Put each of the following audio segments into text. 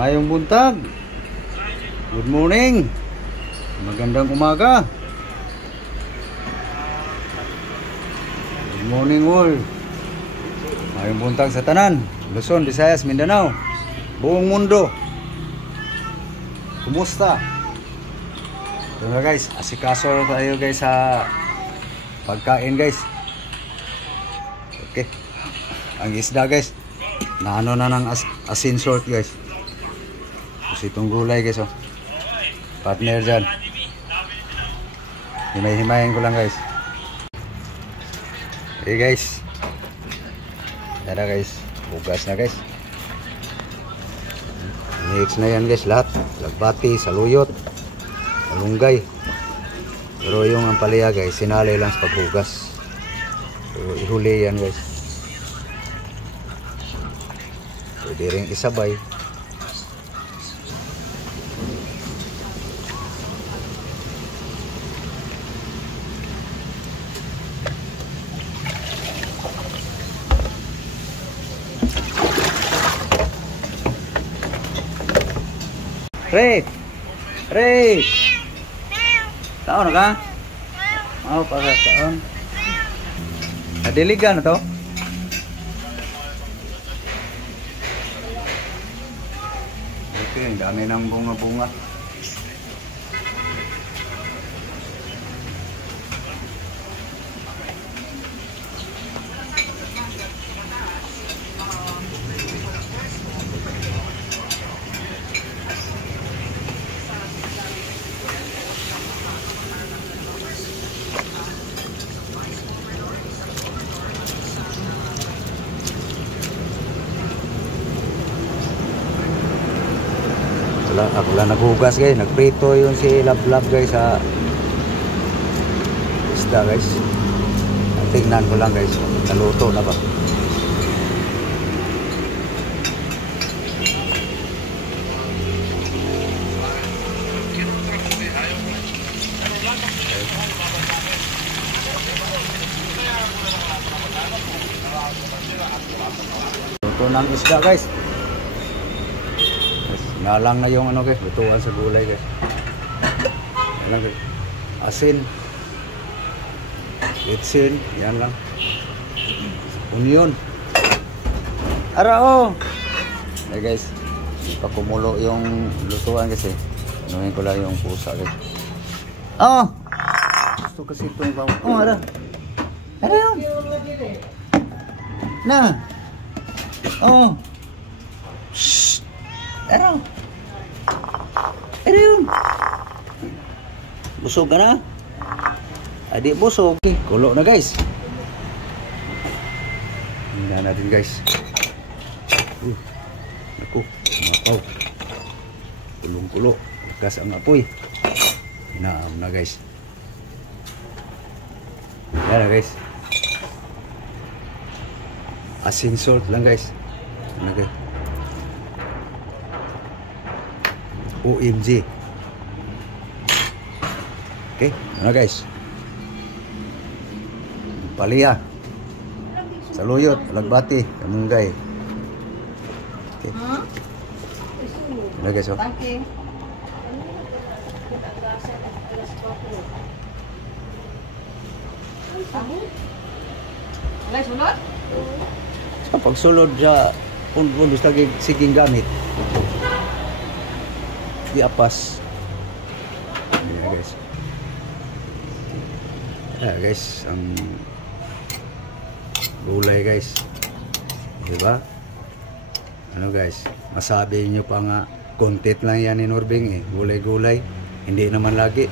Ayong buntag. Good morning. Magandang umaga. Good morning all. Ayong buntag sa tanan, Luzon, Visayas, Mindanao, buong mundo. Kumusta? Ito na guys, asikaso tayo guys sa pagkain guys. Okay. Ang isda guys, naano na ng asin salt guys. Kasi itong gulay guys oh. Partner dyan. Himay-himayin ko lang guys. Okay guys. Tara guys, bugas na guys. Mix na yan guys lahat. Lagbati, saluyot, malunggay. Pero yung ampalaya guys, sinali lang sa pagbugas. So ihuli yan guys. Pwede rin isabay. Ray! Ray! Taon na ka? Oo, para taon. Nadiligan na to? Okay, dami ng bunga-bunga. Ako lang naghugas guys, nagprito yun si Lab guys sa isda guys. Tingnan ko lang guys, naluto na ba. Luto ng isda guys. Nalang na yung ano guys, lutuan sa gulay guys. Asin, litsin, yan lang. Onion. Arao. Hey guys, ipakumulo yung lutuan kasi. Anuhin ko lang yung pusa guys. Oh. Gusto kasi ito yung bawang. Oh, ara. Ara yun. Na. Oh. Shhh. Ano? Ano yun? Busog ka na? Adi busog. Okay, kulo na guys. Tingnan natin guys. Naku, mapaw. Kulong-kulo. Lakas ang apoy. Hinaam na guys. Yan na guys. Asin salt lang guys. Ano guys? OMG. Okay, ano guys? Palaya, saluyot, lagbati, kamunggay. Okay. Ano guys oh? Sa pagsulod siya, kung gusto siging gamit. Di apas. Ayan guys. Ayan guys, ang gulay guys. Diba? Ano guys, masabi nyo pa nga content lang yan ni Norbing eh. Gulay-gulay. Hindi naman lagi.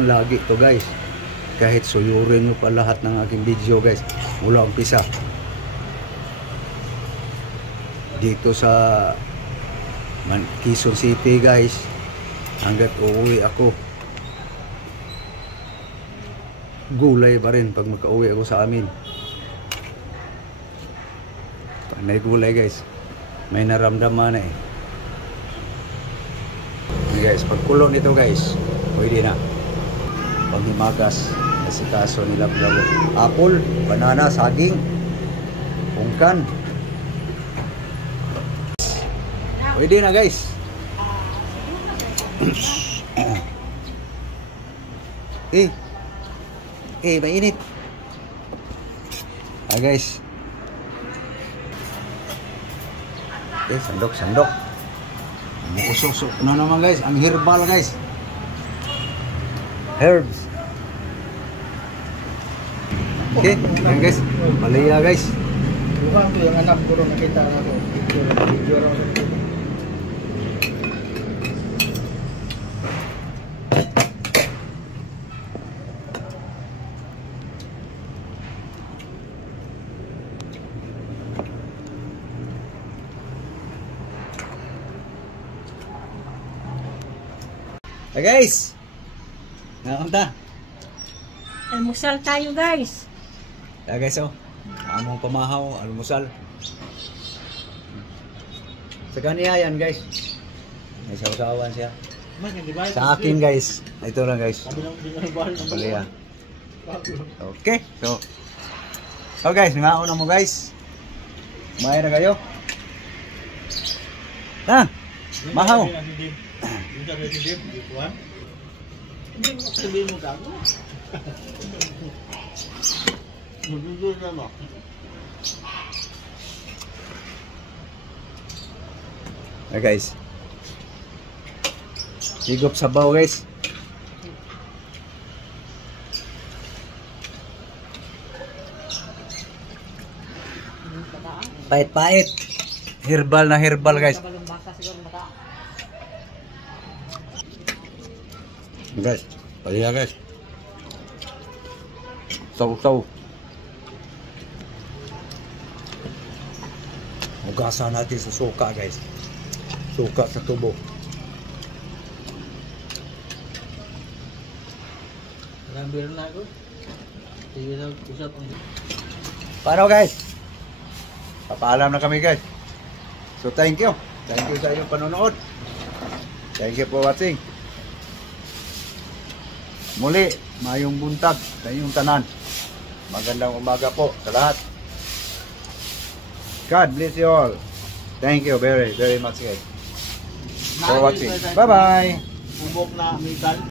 Lagi to guys. Kahit suyurin nyo pa lahat ng aking video guys. Mula umpisa. Dito sa Quezon City guys, hanggat uuwi ako, gulay pa rin pag magka-uwi ako sa amin. Panay gulay guys, may naramdaman na eh. Okay guys, pagkulo nito guys, pwede na panghimagas. Kasi kaso nila apple, banana, saging, pungkan. Pwede na guys. Mainit. Guys. Sandok. Usok. Ano naman guys? Ang herbal guys. Herbs. Okay, yan guys. Malaya guys. Bukan tuh yang anak turun nakita ako. Video raw. Hey guys. Nakamta. Almusal tayo guys. Guys among pamahaw, almusal. Sa kaniya yan guys. May sawasawan siya. Sa akin guys. Ito lang guys. Palaya. Okay. So guys, ngaon na mo guys. Kumain na kayo. Mahaw. Hindi mo sabihin mo gago. Magigil na mo. Guys. Higop sabaw guys. Pait-pait. Herbal na herbal guys. Guys, palaya guys. Saw. Hugasan natin sa suka guys. Suka sa tubo. Ngambil na ako. Sige daw, usap ang. Paano guys? Papaalam na kami guys. So thank you. Thank you sa inyong panonood. Thank you for watching. Muli, mayong buntag sa inyong tanan. Magandang umaga po sa lahat. God bless you all. Thank you very much guys for watching. Bye-bye. Bubok na mital.